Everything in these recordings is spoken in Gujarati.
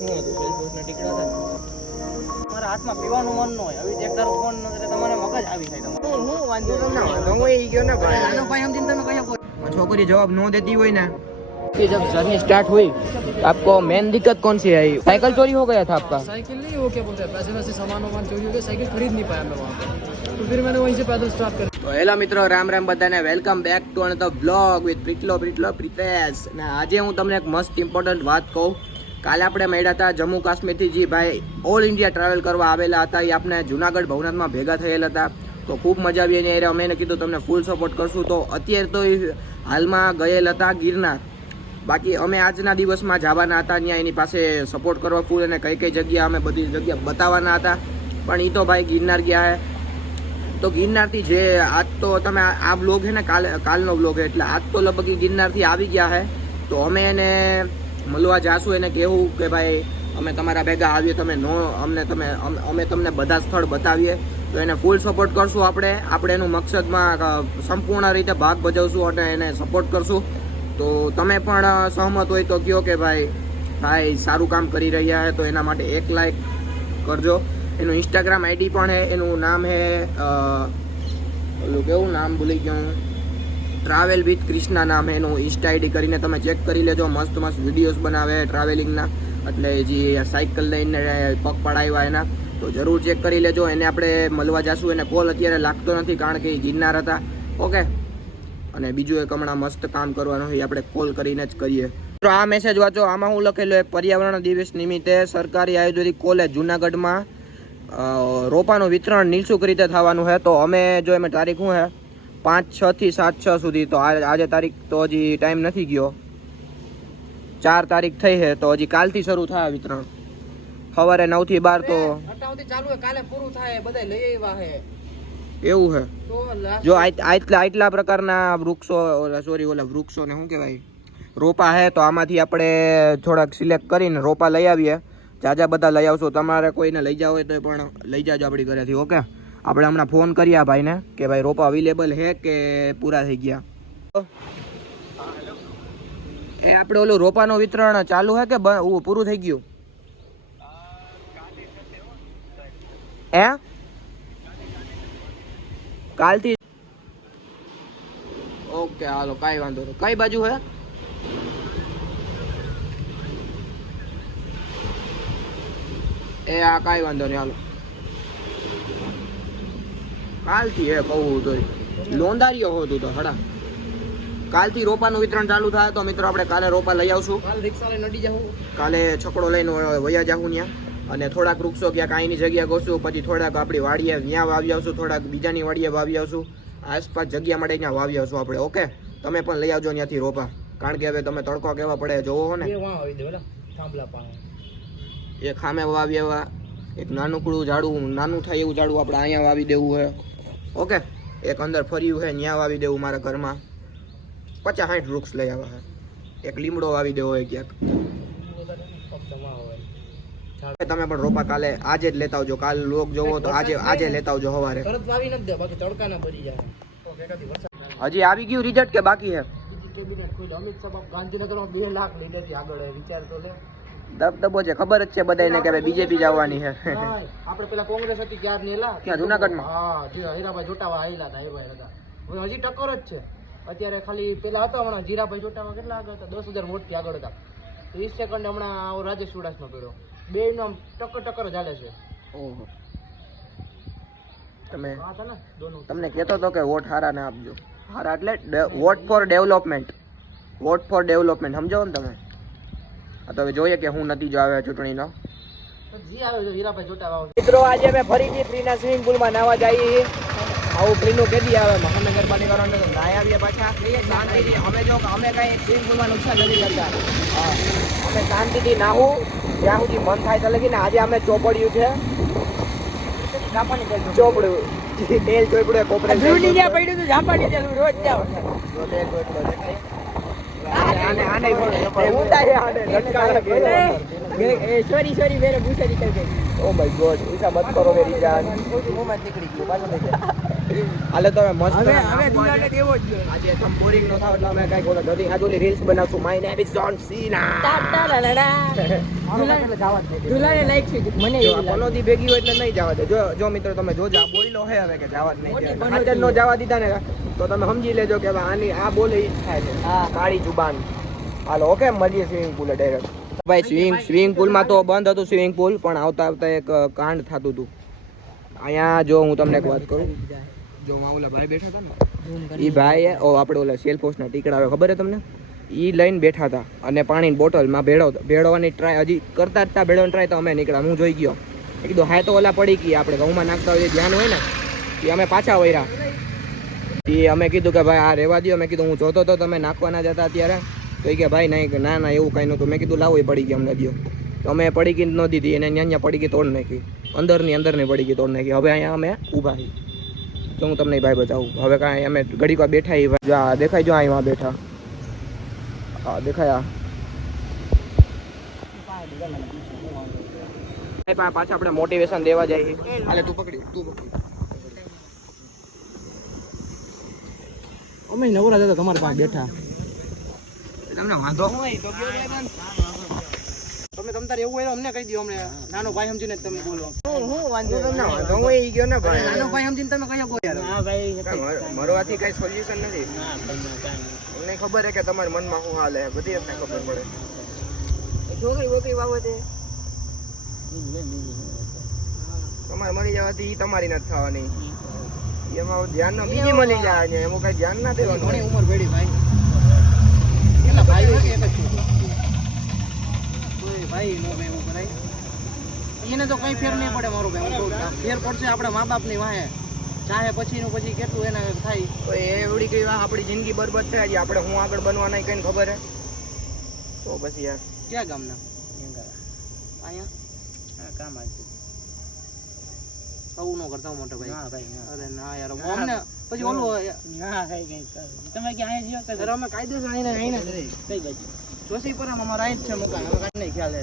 શું હતું સેલ્ફોસના ટીકડા હતા મારા હાથમાં પીવાનું મન ન હોય હવે એક ધારો ફોન ન કરે તમારે મગજ આવી જાય તમારે હું હું વાંધો તો ના વાંધો હું એ ગયો ને ભાઈ નાનો ભાઈ સમજીને તમે કયા છોકરી જવાબ ન દેતી હોય ને कि जब जर्नी स्टार्ट हुई आपको मेन दिक्कत कौन सी आई साइकिल चोरी हो गया था आपका साइकिल नहीं वो क्या बोलते हैं पैसे वैसे सामान वामान चोरी हो गया साइकिल खरीद नहीं पाया मैं वहाँ पे तो फिर मैंने वहीं से पैदल स्टार्ट कर તો હેલો મિત્રો રામ રામ બધાને welcome back two un the blog with પ્રિટલો પ્રિટલો પ્રિતેશ ને આજે હું તમને એક મસ્ત ઇમ્પોર્ટન્ટ વાત કહું કાલે આપણે મળ્યા હતા જમ્મુ કાશ્મીરથી જે ભાઈ ઓલ ઇન્ડિયા ટ્રાવેલ કરવા આવેલા હતા. એ આપણે જુનાગઢ ભવનાથમાં ભેગા થયેલા હતા. તો ખૂબ મજા આવી અને અમે એને કીધું, તમને ફૂલ સપોર્ટ કરશું. તો અત્યારે તો એ હાલમાં ગયેલ હતા ગિરનાર. બાકી અમે આજના દિવસમાં જવાના હતા. ત્યાં એની પાસે સપોર્ટ કરવા ફૂલ અને કઈ કઈ જગ્યા અમે બધી જગ્યા બતાવવાના હતા. પણ એ તો ભાઈ ગિરનાર ગયા હે. તો ગિરનારથી જે આજ તો તમે આ- બ્લોગ છે ને કાલે કાલનો બ્લોગ છે એટલે આજ તો લગભગ ગિરનારથી આવી ગયા છે તો અમે એને મળવા જાશું એને કહેવું કે ભાઈ, અમે તમારા ભેગા આવીએ, તમે નો, અમને તમે, અમ- તમને બધા સ્થળ બતાવીએ. તો એને ફૂલ સપોર્ટ કરશું આપણે. આપણે એનું મકસદમાં સંપૂર્ણ રીતે ભાગ ભજવશું અને એને સપોર્ટ કરશું. તો તમે પણ સહમત હોય તો કહો કે ભાઈ ભાઈ, સારું કામ કરી રહ્યા છે તો એના માટે એક લાઈક કરજો. એનું ઇન્સ્ટાગ્રામ આઈડી પણ છે એનું નામ છે ઓલું કેવું નામ ભૂલી ગયો હું. ટ્રાવેલ વિથ ક્રિષ્ના નામ એનું ઇન્સ્ટા આઈડી કરીને તમે ચેક કરી લેજો. મસ્ત મસ્ત વિડીયોઝ બનાવે ટ્રાવેલિંગના એટલે જે સાયકલ લઈને પગ પડાવ્યા એના. તો જરૂર ચેક કરી લેજો. એને આપણે મળવા જશું. એને કોલ અત્યારે લાગતો નથી કારણ કે એ ગિરનાર હતા. ઓકે અને બીજું એક હમણાં મસ્ત કામ કરવાનું એ આપણે કોલ કરીને જ કરીએ. તો આ મેસેજ વાંચો. આમાં હું લખેલું પર્યાવરણ દિવસ નિમિત્તે સરકારી આયુર્વેદિક કોલેજ જુનાગઢમાં રોપાનું વિતરણ નિઃશુલ્ક રીતે થવાનું છે તો અમે જો એમ તારીખ શું છે પાંચ છ થી સાત છ સુધી. તો આજે તારીખ તો હજી ટાઈમ નથી ગયો. ચાર તારીખ થઈ છે તો હજી કાલથી શરૂ થાય વિતરણ. સવારે નવથી બાર તો ચાલુ હે કાલે પૂરું થાય બધા લઈ આવ્યા હે એવું છે? જો આટલા આટલા પ્રકારના વૃક્ષો ઓલા સોરી ઓલા વૃક્ષો ને શું કહેવાય? રોપા હે તો આમાંથી આપણે થોડાક સિલેક્ટ કરીને રોપા લઈ આવીએ. જાજા બધા લઈ આવશો. તમારે કોઈને લઈ જાવ હોય તો પણ લઈ જાજો આપણી ઘરેથી ઓકે? આપણે હમણાં ફોન કર્યા ભાઈને કે ભાઈ રોપા અવેલેબલ હે કે પૂરા થઈ ગયા? એ આપણે ઓલું રોપાનું વિતરણ ચાલુ છે કે પૂરું થઈ ગયું? હે? કાલથી? ઓકે, હાલો, કાંઈ વાંધો નહીં. કઈ બાજુ હે? એ, આ કાંઈ વાંધો નહીં, હાલો. કાલથી હે કહું તો લોંધારીઓ હો તું તો હડા. કાલથી રોપાનું વિતરણ ચાલુ થાય તો મિત્રો આપણે કાલે રોપા લઈ આવશું. કાલ રિક્ષા લઈને અડી જાઉં કાલે છકડો લઈને વયા જાઉં ત્યાં અને થોડાક વૃક્ષો ક્યાંક અહીંની જગ્યા ગોશું પછી થોડાક આપણી વાડીએ ત્યાં વાવી આવશું થોડાક બીજાની વાડીએ વાવી આવશું. આસપાસ જગ્યા માટે ત્યાં વાવી આવશું આપણે ઓકે? તમે પણ લઈ આવજો ત્યાંથી રોપા. કારણ કે હવે તમે તડકો કેવા પડે જોવો હો ને. એ ખામે વાવી એવા એક નાનકડું ઝાડું નાનું થાય એવું ઝાડું આપણે અહીંયા વાવી દેવું છે ઓકે એક અંદર ફર્યું છે ત્યાં વાવી દેવું મારા ઘરમાં. પચાસ સાઠ વૃક્ષ લઈ આવ્યા છે એક લીમડો વાવી દેવો હોય ક્યાંક. તમે પણ રોપા કાલે આજે જ લેતા આવજો. કાલ લોક જોવો તો આજે આજે લેતા આવજો સવારે. હજી આવી ગયું રિઝલ્ટ કે બાકી છે અમિત શાહ ગાંધીનગર ગાંધીનગરમાં બે લાખ લઈ લેતી આગળ વિચાર તો લે. દબદબો છે. ખબર જ છે બધાને કે ભાઈ બીજેપી જવાની છે. આપણે પેલા કોંગ્રેસ હતી ત્યાર નેલા. ક્યાં, જુનાગઢમાં? હા જે હીરાભાઈ જોટાવા આયેલા હતા એ ભાઈ હતા. હવે હજી ટક્કર જ છે. અત્યારે ખાલી પેલા હતા હમણાં જીરાભાઈ જોટાવા કેટલા આગળ હતા? દસ હજાર વોટથી આગળ હતા. વીસ સેકન્ડ હમણાં રાજેશ ચુડાસમા પડ્યો બે નો ટક્કર ટક્કર હાલે છે. ઓહો. તમે તમને કહેતો હતો કે વોટ હારા ને આપજો. હારા એટલે vote for development. Vote for development. સમજો ને તમે? તો હવે જોઈએ કે હું નતીજો આવે ચૂંટણીનો. મિત્રો આજે અમે ફરીથી ફ્રીના સ્વિમિંગ પુલમાં નાવા જઈએ આવું ફ્રીનું કેદી આવે? મહાનગરપાલિકાનો તો નાય આવીએ પાછા. શાંતિથી અમે જો અમે કાંઈ સ્વિમિંગ પુલમાં નુકસાન નથી કરતા. અમે શાંતિથી નાહું જ્યાં સુધી મન થાય તો લગીને આજે અમે ચોપડ્યું છે. ચોપડ્યું. તેલ ચોપડું કોપરે પડ્યું તો ઝાંપાડી રોજ જાવ તેલ આને ઉતા છે આને લટકાવે સોરી સોરી મેરે ભૂસા નીકળ ગઈ. ઓ માય ગોડ ઈસા મત કરો મેરી જાન. મોમાં નીકળી ગયું પાછો નહીં જાય તમે મસ્ત હવે હવે દુલાને દેવો જ આજે તમ બોરિંગ નો થાવ એટલે અમે કાંઈક ઓલા બધી આજુલી રીલ્સ બનાવશું. My name is John Cena દુલાને like છે. મને એવું ભેગી હોય એટલે નહીં જવા દે. જો જો મિત્રો તમે જોજો આ બોયલો હે હવે કે જવા જ નહીં. હાજર નો જવા દીધા ને તો તમે સમજી લેજો કે આની આ બોલે ઈ થાય છે. હા. કાળી જુબાન. હાલો ઓકે મળીએ સ્વિમિંગ પુલે ડાયરેક્ટ ભાઈ સ્વિમિંગ સ્વિમિંગ પુલમાં તો બંધ હતું સ્વિમિંગ પુલ પણ આવતા આવતા એક કાંડ થતું હતું. અહીંયા જો હું તમને એક વાત કરું. જો ઓલા ભાઈ બેઠા હતા ને એ ભાઈ ઓ આપણે ઓલા સેલ પોસ્ટના ટીકડા આવે ખબર છે તમને? એ લઈને બેઠા હતા અને પાણીની બોટલમાં ભેળો ભેળવાની ટ્રાય હજી કરતા જ ભેળવાની ટ્રાય તો અમે નીકળ્યા હું જોઈ ગયો. એ કીધું હા તો ઓલા પડી ગઈ આપણે ઘઉંમાં નાખતા હોય ધ્યાન હોય ને એ અમે પાછા વળ્યા. એ અમે કીધું કે ભાઈ આ રહેવા દો મેં કીધું હું જોતો તો તમે નાખવાના જતા અત્યારે. તો એ કે ભાઈ નહીં ના ના એવું કાંઈ નહોતું. મેં કીધું લાવો એ પડી ગઈ અમને દો તો અમે પડી ગઈ ન દીધી એને ત્યાં પડી ગઈ તોડ નાખી. અંદરની અંદરની પડી ગઈ તોડ નાખી. હવે અહીંયા અમે ઊભા છીએ. તો હું તમને ભાઈ બતાવું. હવે કાંઈ અમે ઘડીક બેઠા એ ભાઈ. આ દેખાય જો અહીંયા બેઠા. હા દેખાય આ. પાછા આપણે મોટિવેશન દેવા જઈએ. હાલે તું પકડી તું પકડી. અમે નવરા હતા તમારી પાસે બેઠા. તમને વાંધો? તમે તમ તારે એવું હોય તો અમને કહી દો અમને. નાનો ભાઈ સમજીને તમે બોલો. હું વાંધો તમને વાંધો હું એ ગયો ને ભાઈ. નાનો ભાઈ સમજીને તમે કહી શકો યાર. હા ભાઈ મરવાથી કઈ સોલ્યુશન નથી. અમને ખબર છે કે તમારા મનમાં શું હાલે છે. બધી અમને ખબર પડે. છોકરી બોકરી બાબતે તમારે મરી જવાથી એ તમારી નથી થવાની. એમાં ધ્યાન ના બીજી મળી જાય એમાં કઈ ધ્યાન ના ઘણી દેવાનું. ઉંમર પડી ભાઈ. કેટલા ભાઈ એક જ ભાઈ નો ભાઈ એવું કરાય એને તો કઈ ફેર નહીં પડે મારું ભાઈ હું ફેર પડશે આપણા મા બાપની વાહે. ચાહે પછીનું પછી કેટલું એના થાય. તો એ એવડી કઈ આપણી જિંદગી બરબાદ થાય છે. આપણે હું આગળ બનવાના કઈ ખબર હે? તો પછી યાર ક્યાં ગામના? અહીંયા? હા કામ આવું ન કરતા મોટો ભાઈ. અરે ના યાર. અમને પછી ઓલું ના તમે ક્યાં જીવો અરે અમે કાયદેસર આઈને આઈને કઈ રહી. જોશી પર અમારા આઈ જ છે મકાન અમે કાંઈ નહીં ખ્યાલ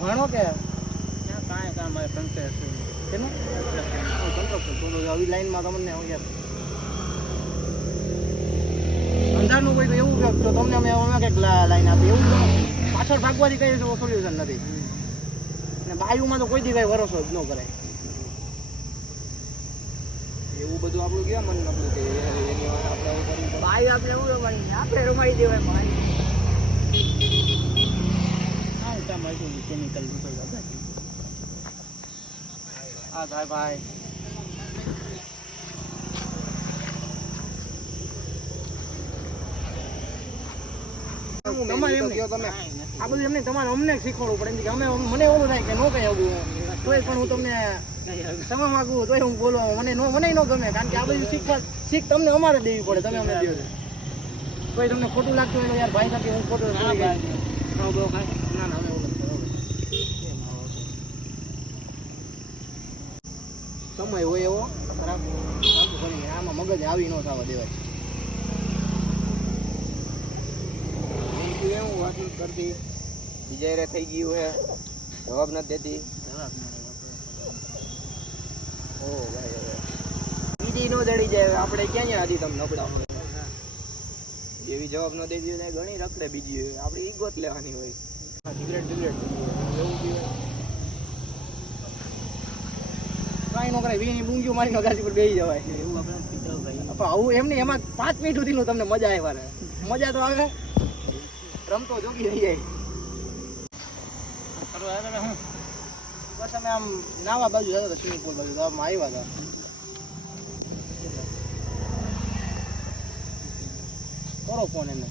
ભણો કે? કાંઈ કામ આવે પંચાયત કેનું તો આવી લાઈનમાં તમને હું યાર અંધારનું કોઈ એવું તો તમને અમે અમે કંઈક લાઈન આપી એવું પાછળ ભાગવાથી કઈ સોલ્યુશન નથી. અને બાયુમાં તો કોઈ દી કઈ ભરોસો જ ન કરાય. એવું બધું આપણું કેવા મન નબળું કે એની વાત આપણે આવું કરવું પડે. ભાઈ આપણે એવું રમાડી આપણે રમાડી દેવાય ભાઈ. હા ભાઈ ભાઈ. નહીં. તમે. આ બધું એમને તમારે અમને શીખવાડવું પડે. એમ કે અમે મને એવું થાય કે નો કઈ આવું તોય પણ હું તમને સમય માંગુ તોય હું બોલો મને નો મને નો ગમે કારણ કે આ બધું શીખવા શીખ તમને અમારે દેવી પડે તમે અમને દો કોઈ તમને ખોટું લાગતું હોય યાર ભાઈ સાથે હું ખોટું ના ના. સમય હોય એવો. ખરાબ આમાં મગજ આવી ન થવા દેવાય. તું એવું કરતી બીજા થઈ ગયું હે. જવાબ નથી દેતી. ઓ ભાઈ બીજી નો દડી જાય આપણે ક્યાં ક્યાં આદી તમે નબળા એવી જવાબ ન દેતી હોય ઘણી રખડે બીજી હોય. આપણે જ લેવાની હોય. Cigarette cigarette. એવું બી હોય. કાંઈ નો કરાય વીની બૂંગીઓ મારીને ગાડી પર બેસી જવાય. એવું આપણે પણ આવું એમને એમાં પાંચ મિનિટ સુધીનું તમને મજા આવે રે મજા તો આવે. રમતો જોગી રહી જાય. બસ અમે આમ નાવા બાજુ જતા હતા સ્વિમિંગ પુલ બાજુ આમ આવ્યા હતા. કરો ફોન એને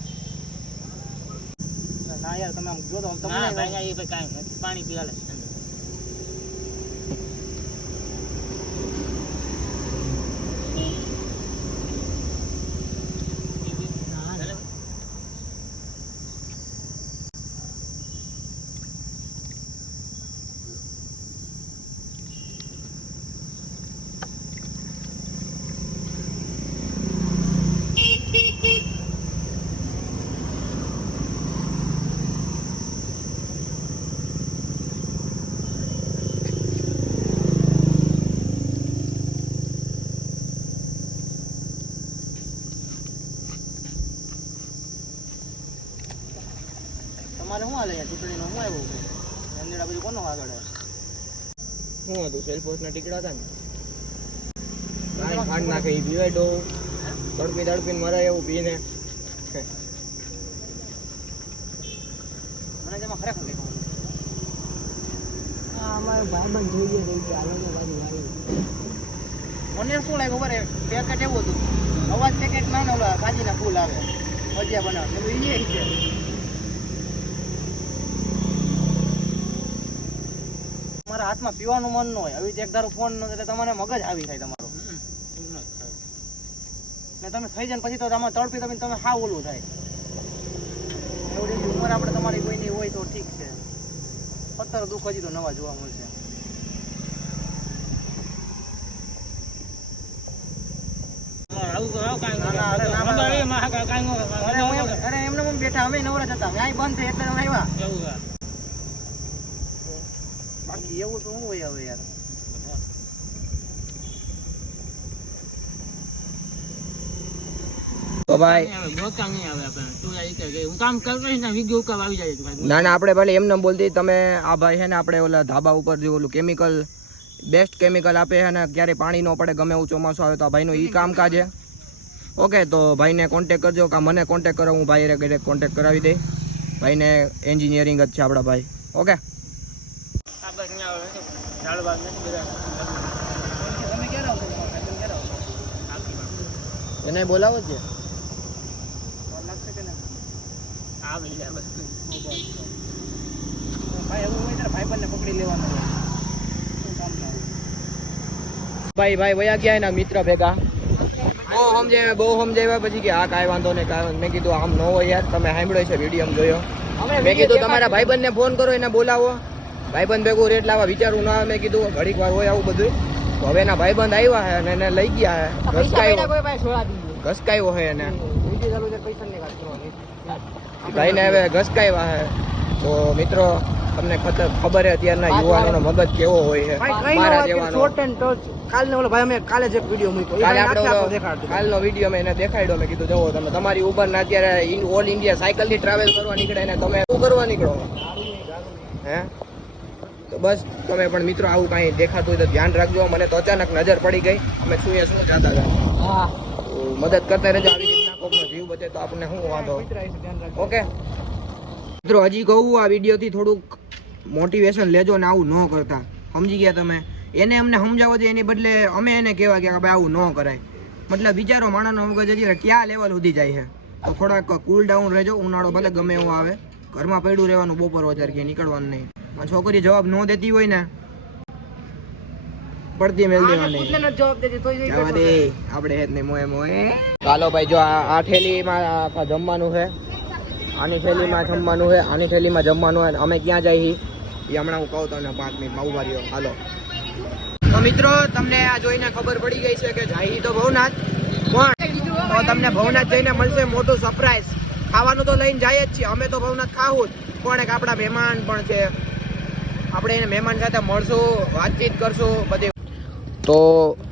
ના યાર તમે આમ જો તો તમને પાણી પીવાલે હતું સેલફોસ ના ટીકડા હતા ને. ફાડ નાખે એ પીવાય ડો તડપી તડપીને મરે એવું પીને. મને તેમાં ખરેખર કંઈક મને શું લાગ્યું ખબર પેકેટ એવું હતું. અવાજ પેકેટ ના ને ઓલા કાજીના ફૂલ આવે. ભજીયા બનાવે. એ છે તમારા હાથમાં પીવાનું મન ન હોય. આવી એક ધારો ફોન ન એટલે તમારે મગજ આવી થાય તમારો. ને તમે થઈ જાય પછી તો તમારે તડપી તમે તમે હા ઓલું થાય. એવડી ઉંમર આપણે તમારી કોઈની હોય તો ઠીક છે. પત્તર દુઃખ હજી તો નવા જોવા મળશે. બેઠા અમે નવરા જતા હતા. અહીં બંધ છે એટલે આવ્યા. બાકી એવું તો શું હોય હવે યાર. ના ના આપણે ભલે એમને બોલતી તમે આ ભાઈ છે ને આપણે ઓલા ધાબા ઉપર જે ઓલું કેમિકલ બેસ્ટ કેમિકલ આપે છે ને ક્યારે પાણી ન પડે ગમે એવું ચોમાસું આવે તો આ ભાઈનું ઈ કામકાજ છે. ઓકે તો ભાઈને કોન્ટેક કરજો કે મને કોન્ટેક કરો હું ભાઈ ઘરે કોન્ટેક કરાવી દઈ ભાઈને એન્જિનિયરિંગ જ છે આપણા ભાઈ. ઓકે આવશો તમારા ભાઈબંધ ક્યારે આવશે? એને બોલાવો છે લાગશે કે નહીં? ભાઈ એવું હોય ત્યારે ભાઈબંધને પકડી લેવાનો ના? ભાઈ ભાઈ વયા ગયા એના મિત્ર ભેગા. બહુ સમજાવ્યા બહુ સમજાવ્યા. પછી કે આ કાંઈ વાંધો નહીં કાંઈ મેં કીધું આમ ન હોય યાર તમે સાંભળ્યો છે વીડિયો જોયો. મેં કીધું તમારા ભાઈબંધને ફોન કરો એને બોલાવો. ભાઈબંધ ભેગું રેટ લાવવા વિચારવું ના મેં કીધું ઘડીક વાર હોય આવું બધું તો હવે એના ભાઈબંધ આવ્યા છે અને એને લઈ ગયા છે ઘસકાયો. ઘસકાયો છે એને. ભાઈને હવે ઘસકાયવા છે તો મિત્રો તમને ખબર છે અત્યારના યુવાનોનો મગજ કેવો હોય છે ન મારા જેવાનો. કાલનો ઓલો ભાઈ અમે કાલે જ વીડિયો મૂક્યો. કાલે આપણે દેખાડતો. કાલનો વીડિયો મેં એને દેખાડ્યો. મેં કીધું જુઓ તમે તમારી ઉંમરના અત્યારે ઓલ ઇન્ડિયા સાયકલથી ટ્રાવેલ કરવા નીકળે ને તમે શું કરવા નીકળો? હે? તો બસ તમે પણ મિત્રો આવું કાંઈ દેખાતું હોય તો ધ્યાન રાખજો. મને તો અચાનક નજર પડી ગઈ. અમે શું એ શું જાતા હતા? હા. મદદ કરતા રહેજો આવી રીતના કોકનો જીવ બચે તો આપણને શું વાંધો? ઓકે? મિત્રો હજી કહું આ વિડીયોથી થોડુંક મોટિવેશન લેજો ને આવું ન કરતા. સમજી ગયા તમે? એને અમને સમજાવો છે એની બદલે અમે એને કહેવા કે ભાઈ આવું ન કરાય. મતલબ વિચારો માણસનો મગજ હજી ક્યાં લેવલ સુધી જાય છે? તો થોડાક કુલ ડાઉન રહેજો ઉનાળો ભલે ગમે એવો આવે. ઘરમાં પડ્યું રહેવાનું બપોર વધારે કે નીકળવાનું નહીં. છોકરી જવાબ ન દેતી હોય ને પડતી મેલ દેવાની. જવાબ દેતી, તોય જવા દે આપણે હેત ને મોએ મોએ. ચાલો ભાઈ જો આ આ થેલીમાં જમવાનું છે. આની થેલીમાં જમવાનું છે આની થેલીમાં જમવાનું છે અમે ક્યાં જઈએ એ હમણાં હું કહું તમને પાંચ મિનિટમાં ઊભા રહ્યો હાલો. તો મિત્રો તમને આ જોઈને ખબર પડી ગઈ છે કે જાય તો ભવનાથ. પણ તો તમને ભવનાથ જઈને મળશે મોટું સરપ્રાઈઝ ખાવાનું તો લઈને જઈએ જ છીએ અમે તો ભવનાથ ખાવું જ. પણ એક આપણા મહેમાન પણ છે. આપણે એને મહેમાન સાથે મળશું વાતચીત કરશું બધી તો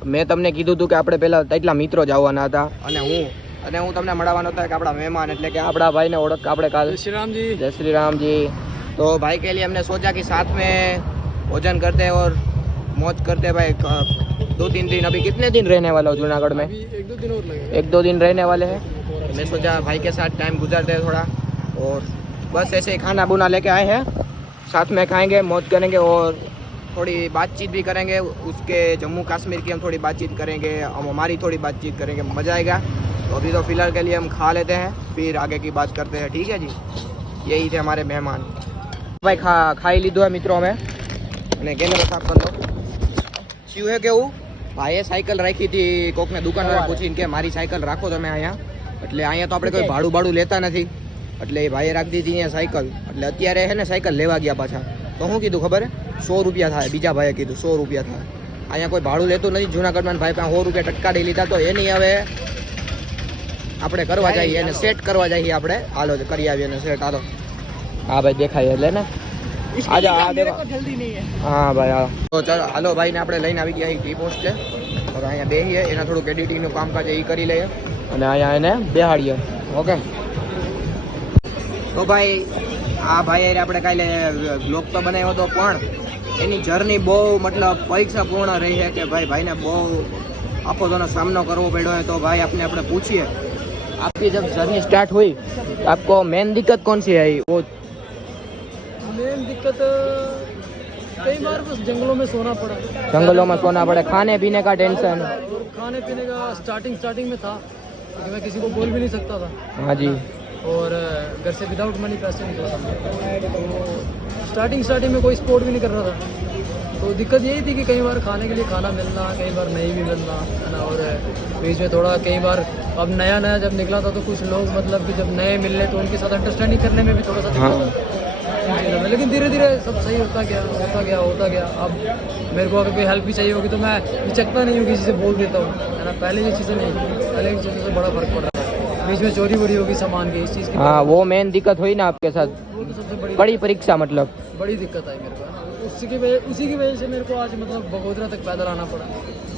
મેં તમને કીધું હતું કે આપણે પહેલા એટલા મિત્રો જ આવવાના હતા અને હું અને હું તમને મળવાનો હતો કે આપણા મહેમાન એટલે કે આપણા ભાઈને ઓળખ આપણે કાલ जय श्री राम जी जय श्री राम जी तो भाई के लिए हमने सोचा कि साथ में भोजन करते हैं और मौज करते हैं भाई क- दो तीन दिन अभी कितने दिन रहने वाला हो जूनागढ़ में अभी एक दो दिन और लगेगा एक दो दिन रहने वाले हैं तो मैं सोचा भाई के साथ टाइम गुजारते हैं थोड़ा और बस ऐसे ही खाना बुना लेके आए हैं साथ में खाएंगे मौज करेंगे और थोड़ी बातचीत भी करेंगे उसके जम्मू कश्मीर की हम थोड़ी बातचीत करेंगे हम हमारी थोड़ी बातचीत करेंगे मज़ा आएगा तो अभी तो फिलहाल के लिए हम खा लेते हैं फिर आगे की बात करते हैं ठीक है जी यही थे हमारे मेहमान भाई खा ખાઈ લીધું હે મિત્રો અમે અને કેમેરો સાફ કરી લો થયું હે કેવું ભાઈએ સાયકલ રાખી હતી કોકને દુકાનવાળા પૂછીને કે મારી સાયકલ રાખો તમે અહીંયા એટલે અહીંયા તો આપણે કોઈ ભાડું ભાડું લેતા નથી એટલે એ ભાઈએ રાખી દીધી અહીંયા સાયકલ. એટલે અત્યારે હે ને સાયકલ લેવા ગયા પાછા. તો શું કીધું ખબર સો રૂપિયા થાય. બીજા ભાઈએ કીધું સો રૂપિયા થાય. અહીંયા કોઈ ભાડું લેતું નથી. જુનાગઢમાં ભાઈ પાસે સો રૂપિયા ટટકાડી લીધા તો એની હવે આપણે કરવા જઈએ એને સેટ કરવા જઈએ આપણે. હાલો કરી આવીએ એને સેટ હાલો. હા ભાઈ દેખાય એટલે ને? આજે હા. ભાઈ હા તો ચાલો હાલો ભાઈને આપણે લઈને આવી ગયા ટી પોસ્ટ છે. હવે અહીંયા બેહીએ એના થોડુંક એડિટિંગનું કામકાજ એ કરી લઈએ. અને અહીંયા એને બેહાડીએ. ઓકે? તો ભાઈ આ ભાઈ હારે આપણે કાલે બ્લોગ તો બનાવ્યો હતો પણ એની જર્ની બહુ મતલબ પરીક્ષા પૂર્ણ રહી છે કે ભાઈ ભાઈને બહુ આફતોનો સામનો કરવો પડ્યો है तो भाई अपने अपने पूछिए आपकी जब जर्नी स्टार्ट हुई तो आपको मेन दिक्कत कौन सी आई वो मेन दिक्कत कई बार बस जंगलों में सोना पड़ा जंगलों में सोना पड़े खाने पीने का टेंशन और खाने पीने का स्टार्टिंग स्टार्टिंग में था क्योंकि मैं किसी को बोल भी नहीं सकता था हाँ जी और घर से विदाउट मनी पैसे निकला था तो स्टार्टिंग स्टार्टिंग में कोई स्पोर्ट भी नहीं कर रहा था। तो दिक्कत यही थी कि कई बार खाने के लिए खाना मिलना कई बार नहीं भी मिलना है ना? और बीच में थोड़ा कई बार अब नया नया जब निकला था तो कुछ लोग मतलब कि जब नए मिल रहे तो उनके साथ अंडरस्टैंडिंग करने में भी थोड़ा सा हाँ। में। लेकिन धीरे धीरे सब सही होता गया होता गया होता गया। अब मेरे को अगर कोई हेल्प भी चाहिए होगी तो मैं हिचकता नहीं हूँ किसी से बोल देता हूँ है ना? पहले ये चीज़ें नहीं पहले इन चीज़ों से बड़ा फ़र्क पड़। बीच में चोरी वोरी होगी सामान की इस चीज़ की हाँ वो मेन दिक्कत हुई ना आपके साथ। वो तो सबसे बड़ी बड़ी परीक्षा मतलब। बड़ी दिक्कत आई मेरे को। उसी की वजह उसी की वजह से मेरे को आज मतलब बगोदरा तक पैदल आना पड़ा।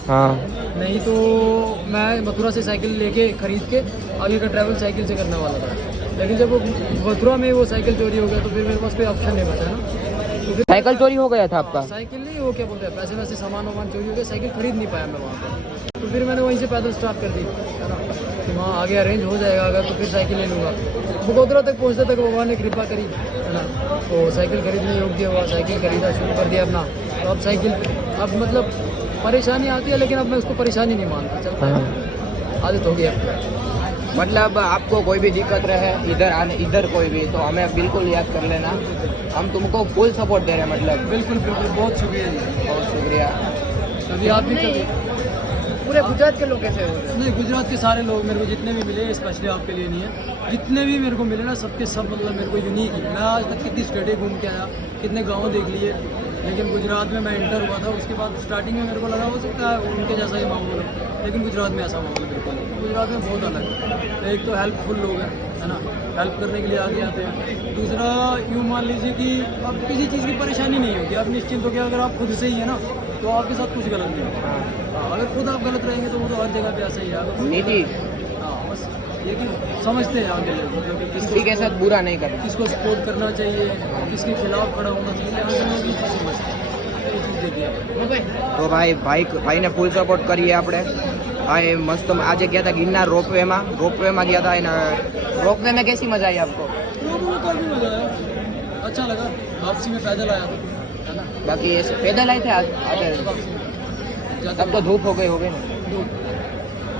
हाँ। नहीं तो मैं मथुरा से साइकिल लेके खरीद के आगे का ट्रैवल साइकिल से करने वाला था। लेकिन जब वो मथुरा में वो साइकिल चोरी हो गया तो फिर मेरे पास कोई ऑप्शन नहीं बचा ना। तो साइकिल चोरी हो गया था आपका? साइकिल नहीं वो क्या बोलते हैं? पैसे वैसे सामान वामान चोरी हो गया साइकिल खरीद नहीं पाया मैं वहाँ पर तो फिर मैंने वहीं से पैदल स्टार्ट कर दी है वहाँ आगे अरेंज हो जाएगा अगर तो फिर साइकिल ले लूँगा। बगोदरा तक पहुँचते तक भगवान ने कृपा करी है ना? तो साइकिल खरीदने योग्य हुआ साइकिल खरीदा शुरू कर दिया अपना। तो अब साइकिल अब मतलब परेशानी आती है लेकिन अब मैं उसको परेशानी नहीं मानता चलता हाँ। आदत हो अब। मतलब आपको कोई भी दिक्कत रहे इधर आने इधर कोई भी तो हमें बिल्कुल याद कर लेना। हम तुमको फुल सपोर्ट दे रहे हैं मतलब। बिल्कुल बिल्कुल बहुत शुक्रिया बहुत शुक्रिया। पूरे गुजरात के लोग कैसे नहीं, गुजरात के सारे लोग मेरे को जितने भी मिले स्पेशली आपके लिए नहीं है। जितने भी मेरे को मिले ना, सबके सब मतलब मेरे को यूनिक है। मैं आज तक कितनी स्टेटें घूम के आया, कितने गाँव देख लिए, लेकिन गुजरात में मैं इंटर हुआ था, उसके बाद स्टार्टिंग में मेरे को लगा, हो सकता है उनके जैसा ही माहौल है, लेकिन गुजरात में ऐसा माहौल बिल्कुल गुजरात में बहुत अलग है। एक तो हेल्पफुल लोग हैं, है ना? हेल्प करने के लिए आगे आते हैं। दूसरा, यूँ मान लीजिए कि अब किसी चीज़ की परेशानी नहीं होगी आप निश्चिंत हो गया अगर आप खुद से ही है ना तो आपके साथ कुछ गलत नहीं होगा हाँ, अगर खुद आप गलत रहेंगे तो वो तो हर जगह पे ऐसा ही है अगर खुद- निधि हाँ बस ये कि समझते हैं आगे लोग मतलब कि किसी किसको के साथ बुरा नहीं करना किसको सपोर्ट करना चाहिए किसके खिलाफ खड़ा होना चाहिए आगे लोग ये चीज़ समझते हैं ये चीज़ देखी है તો ભાઈ ભાઈ ભાઈને ફૂલ સપોર્ટ કરીએ આપણે ભાઈ મસ્ત આજે ગયા હતા ગિરનાર રોપવેમાં રોપવેમાં ગયા હતા એને રોપવે में कैसी मजा आई आपको लोगों को कल भी मजा आया अच्छा लगा वापसी में पैदल आया था है ना बाकी ऐसे पैदल आए थे आज आज वापसी में जाते तब तो धूप हो गई हो गई ना धूप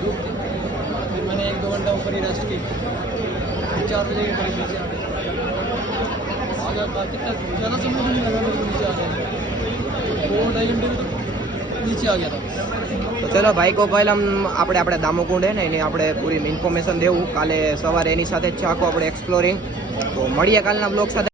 धूप थी। फिर मैंने एक दो घंटा ऊपर ही रेस्ट की फिर चार बजे के करीब नीचे आ गया आ गया कितना ज़्यादा समय भी नहीं लगा मेरे को नीचे आ गया दो ढाई घंटे में तो नीचे आ गया था તો ચલો ભાઈ કો પહેલા આપણે આપણે દામોકુંડ હે ને એની આપણે પૂરી ઇન્ફોર્મેશન દેવું કાલે સવારે એની સાથે જ છે આખું આપણે એક્સપ્લોરિંગ તો મળીએ કાલના બ્લોગ સાથે